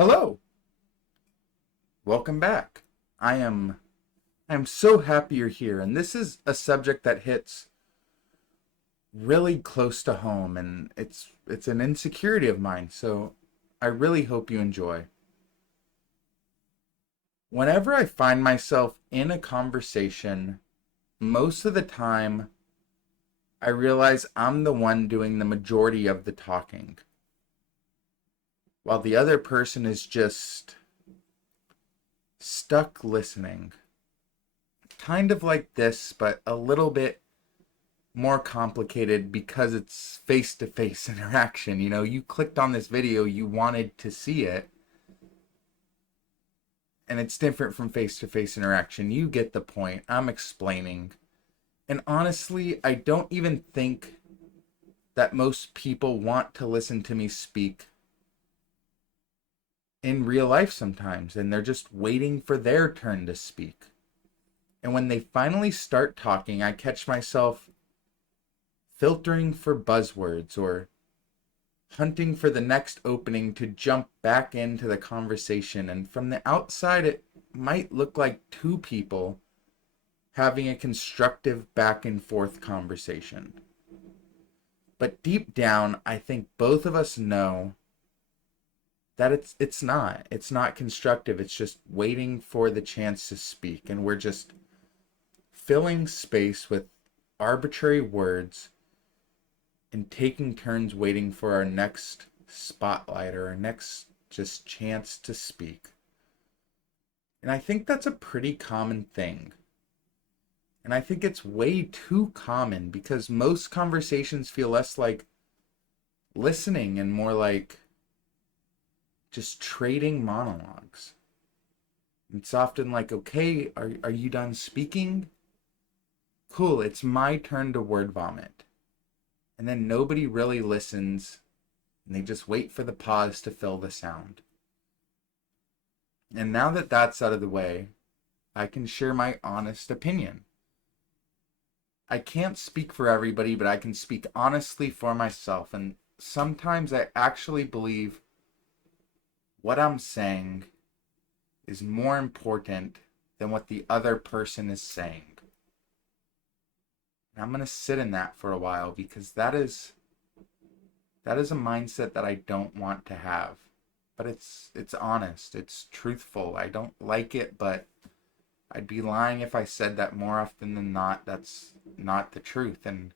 Hello, welcome back. I am so happy you're here, and this is a subject that hits really close to home, and it's an insecurity of mine, so I really hope you enjoy. Whenever I find myself in a conversation, most of the time I realize I'm the one doing the majority of the talking, while the other person is just stuck listening. Kind of like this, but a little bit more complicated because it's face-to-face interaction. You clicked on this video, you wanted to see it, and it's different from face-to-face interaction. You get the point. I'm explaining. And honestly, I don't even think that most people want to listen to me speak in real life sometimes, and they're just waiting for their turn to speak. And when they finally start talking, I catch myself filtering for buzzwords or hunting for the next opening to jump back into the conversation. And from the outside, it might look like two people having a constructive back and forth conversation. But deep down, I think both of us know that it's not constructive. It's just waiting for the chance to speak, and we're just filling space with arbitrary words and taking turns waiting for our next spotlight or our next just chance to speak. And I think that's a pretty common thing. And I think it's way too common because most conversations feel less like listening and more like just trading monologues. It's often like, okay, are you done speaking? Cool, it's my turn to word vomit. And then nobody really listens, and they just wait for the pause to fill the sound. And now that that's out of the way, I can share my honest opinion. I can't speak for everybody, but I can speak honestly for myself, and sometimes I actually believe what I'm saying is more important than what the other person is saying. And I'm going to sit in that for a while because that is a mindset that I don't want to have. But it's honest, it's truthful. I don't like it, but I'd be lying if I said that more often than not that's not the truth. And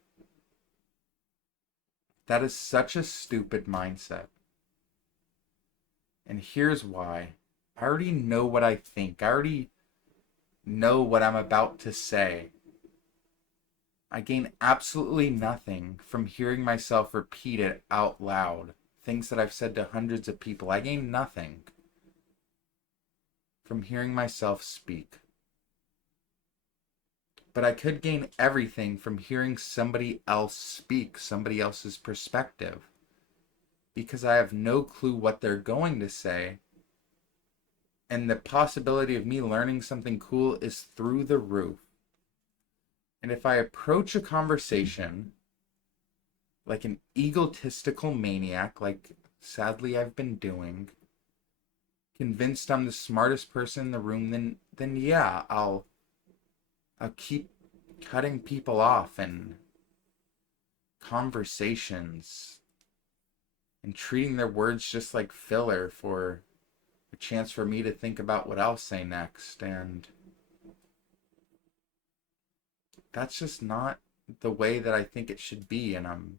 that is such a stupid mindset. And here's why. I already know what I think. I already know what I'm about to say. I gain absolutely nothing from hearing myself repeat it out loud. Things that I've said to hundreds of people. I gain nothing from hearing myself speak. But I could gain everything from hearing somebody else speak, somebody else's perspective. Because I have no clue what they're going to say. And the possibility of me learning something cool is through the roof. And if I approach a conversation like an egotistical maniac, like sadly I've been doing, convinced I'm the smartest person in the room, then yeah, I'll keep cutting people off and conversations and treating their words just like filler for a chance for me to think about what I'll say next. And that's just not the way that I think it should be, and I'm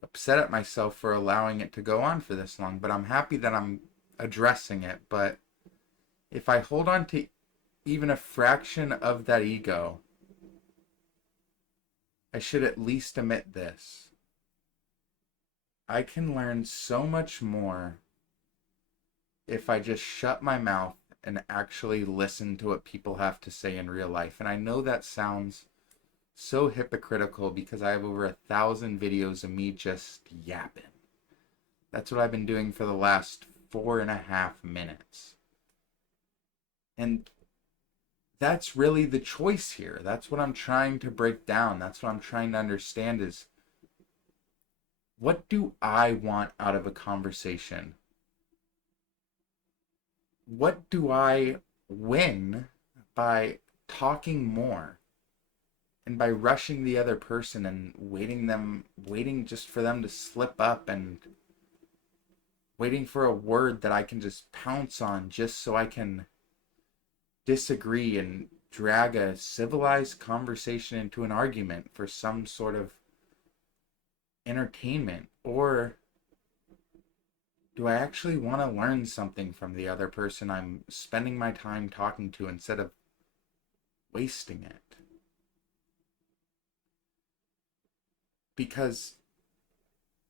upset at myself for allowing it to go on for this long, but I'm happy that I'm addressing it. But if I hold on to even a fraction of that ego, I should at least admit this. I can learn so much more if I just shut my mouth and actually listen to what people have to say in real life. And I know that sounds so hypocritical because I have over 1,000 videos of me just yapping. That's what I've been doing for the last 4.5 minutes. And that's really the choice here. That's what I'm trying to break down. That's what I'm trying to understand is, what do I want out of a conversation? what do I win by talking more and by rushing the other person and waiting just for them to slip up and waiting for a word that I can just pounce on just so I can disagree and drag a civilized conversation into an argument for some sort of entertainment? Or do I actually want to learn something from the other person I'm spending my time talking to instead of wasting it? Because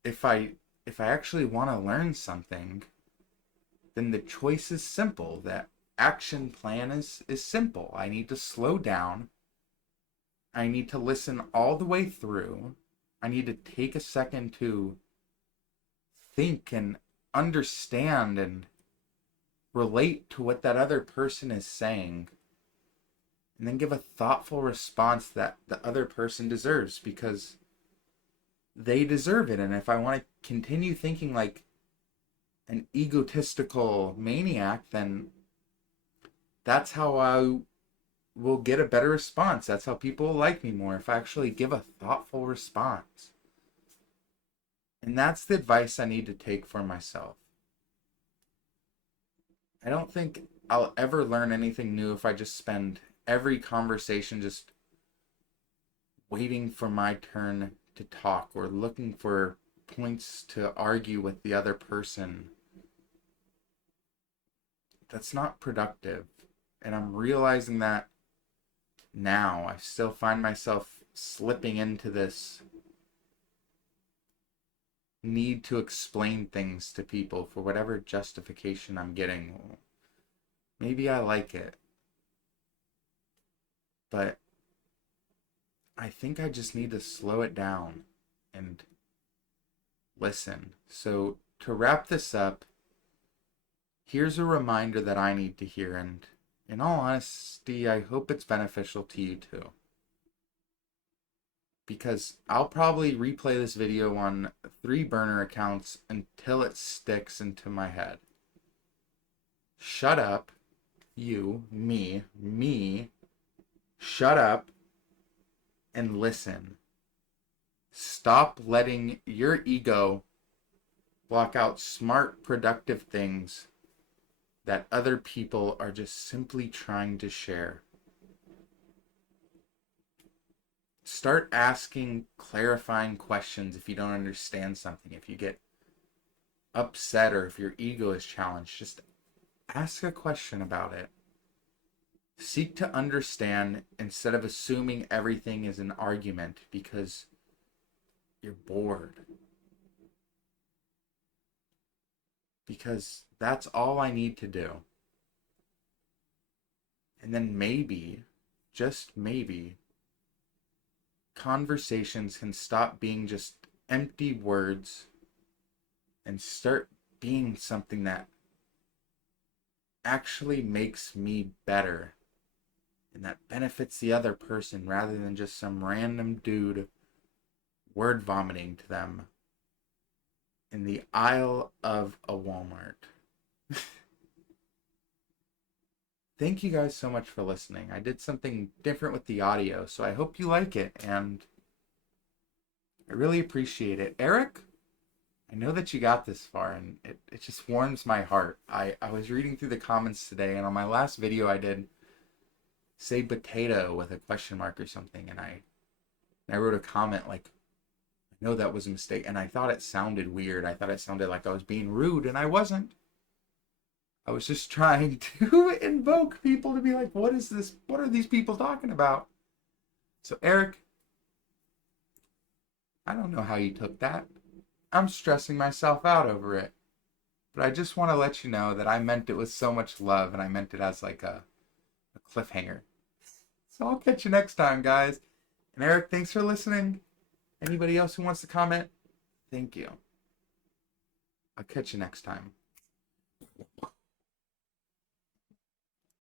if I if I actually want to learn something, then the choice is simple. That action plan is simple. I need to slow down. I need to listen all the way through. I need to take a second to think and understand and relate to what that other person is saying, and then give a thoughtful response that the other person deserves, because they deserve it. And if I want to continue thinking like an egotistical maniac, then that's how I will get a better response. That's how people will like me more, if I actually give a thoughtful response. And that's the advice I need to take for myself. I don't think I'll ever learn anything new if I just spend every conversation just waiting for my turn to talk or looking for points to argue with the other person. That's not productive. And I'm realizing that now. I still find myself slipping into this need to explain things to people for whatever justification I'm getting. Maybe I like it, but I think I just need to slow it down and listen. So, to wrap this up, here's a reminder that I need to hear, and in all honesty, I hope it's beneficial to you too. Because I'll probably replay this video on 3 burner accounts until it sticks into my head. Shut up, you, me, shut up and listen. Stop letting your ego block out smart, productive things that other people are just simply trying to share. Start asking clarifying questions if you don't understand something. If you get upset or if your ego is challenged, just ask a question about it. Seek to understand instead of assuming everything is an argument because you're bored. Because that's all I need to do. And then maybe, just maybe, conversations can stop being just empty words and start being something that actually makes me better and that benefits the other person rather than just some random dude word vomiting to them in the aisle of a Walmart. Thank you guys so much for listening. I did something different with the audio, so I hope you like it, and I really appreciate it. Eric, I know that you got this far, and it just warms my heart. I was reading through the comments today, and on my last video I did say potato with a question mark or something, and I wrote a comment like, I know that was a mistake, and I thought it sounded weird. I thought it sounded like I was being rude, and I wasn't. I was just trying to invoke people to be like, what is this? What are these people talking about? So, Eric, I don't know how you took that. I'm stressing myself out over it. But I just want to let you know that I meant it with so much love, and I meant it as like a cliffhanger. So I'll catch you next time, guys. And Eric, thanks for listening. Anybody else who wants to comment, thank you. I'll catch you next time.